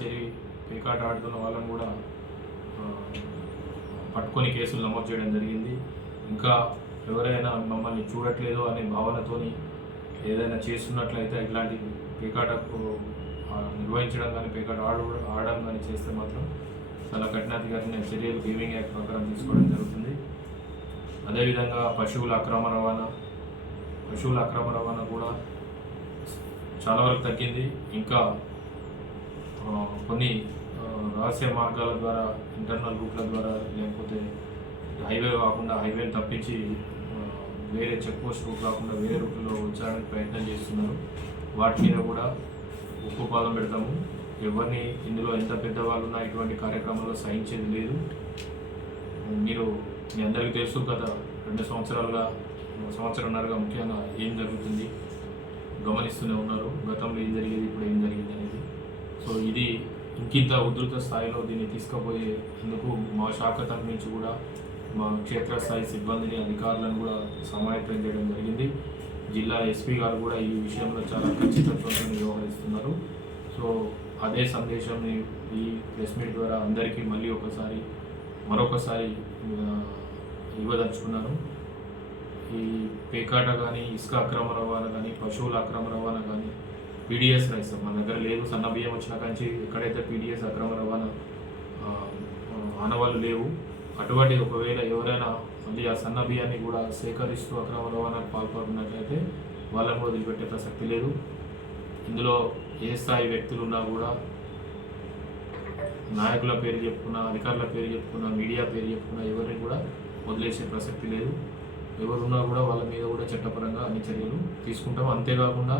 చేరి పేకాట ఆడుతున్న వాళ్ళని కూడా పట్టుకొని కేసులు నమోదు చేయడం జరిగింది. ఇంకా ఎవరైనా మమ్మల్ని చూడట్లేదు అనే భావనతోని ఏదైనా చేస్తున్నట్లయితే ఇట్లాంటి పేకాటకు నిర్వహించడం కానీ పేకాట ఆడు ఆడడం కానీ చేస్తే మాత్రం చాలా కఠినాధికారిన చర్యలు గేమింగ్ యాక్ట్ ప్రకారం తీసుకోవడం జరుగుతుంది. అదేవిధంగా పశువుల అక్రమ రవాణా పశువుల అక్రమ రవాణా కూడా చాలా వరకు తగ్గింది. ఇంకా కొన్ని రహస్య మార్గాల ద్వారా ఇంటర్నల్ రూట్ల ద్వారా లేకపోతే హైవే కాకుండా హైవేని తప్పించి వేరే చెక్ పోస్ట్ రూట్ కాకుండా వేరే రూట్లో ఉంచడానికి ప్రయత్నం చేస్తున్నారు. వాటి మీద కూడా ఉప్పు పాదం పెడతాము. ఎవరిని ఇందులో ఎంత పెద్దవాళ్ళు ఉన్నా ఇటువంటి కార్యక్రమంలో సహించేది లేదు. మీరు మీ అందరికీ తెలుసు గత రెండు సంవత్సరాలుగా సంవత్సరంన్నరగా ముఖ్యంగా ఏం జరుగుతుంది? గమనిస్తూనే ఉన్నారు. గతంలో ఏం జరిగేది ఇప్పుడు ఏం జరిగింది అనేది ఇంకింత ఉధృత స్థాయిలో దీన్ని తీసుకుపోయేందుకు మా శాఖ తరఫు నుంచి కూడా మా క్షేత్రస్థాయి సిబ్బందిని అధికారులను కూడా సమాయత్తం చేయడం జరిగింది. జిల్లా ఎస్పీ గారు కూడా ఈ విషయంలో చాలా ఖచ్చితత్వంతో వ్యవహరిస్తున్నారు. సో అదే సందేశాన్ని ఈ ప్రెస్ మీట్ ద్వారా అందరికీ మళ్ళీ ఒకసారి మరొకసారి ఇవ్వదలుచుకున్నాను. ఈ పేకాట కానీ ఇసుక అక్రమ రవాణా కానీ పశువుల అక్రమ రవాణా కానీ పీడిఎస్ రైస్ మన దగ్గర లేదు సన్న బియ్యం వచ్చిన కాంచి ఎక్కడైతే పీడిఎస్ అక్రమ రవాణా ఆనవాళ్ళు లేవు అటువంటి ఒకవేళ ఎవరైనా మళ్ళీ ఆ సన్న బియ్యాన్ని కూడా సేకరిస్తూ అక్రమ రవాణాకు పాల్పడుతున్నట్లయితే వాళ్ళని కూడా వదిలిపెట్టే ప్రసక్తి లేదు. ఇందులో ఏ స్థాయి వ్యక్తులు ఉన్నా కూడా నాయకుల పేరు చెప్పుకున్నా అధికారుల పేరు చెప్పుకున్నా మీడియా పేరు చెప్పుకున్నా ఎవరిని కూడా వదిలేసే ప్రసక్తి లేదు. ఎవరున్నా కూడా వాళ్ళ మీద కూడా చట్టపరంగా అన్ని చర్యలు తీసుకుంటాం. అంతేకాకుండా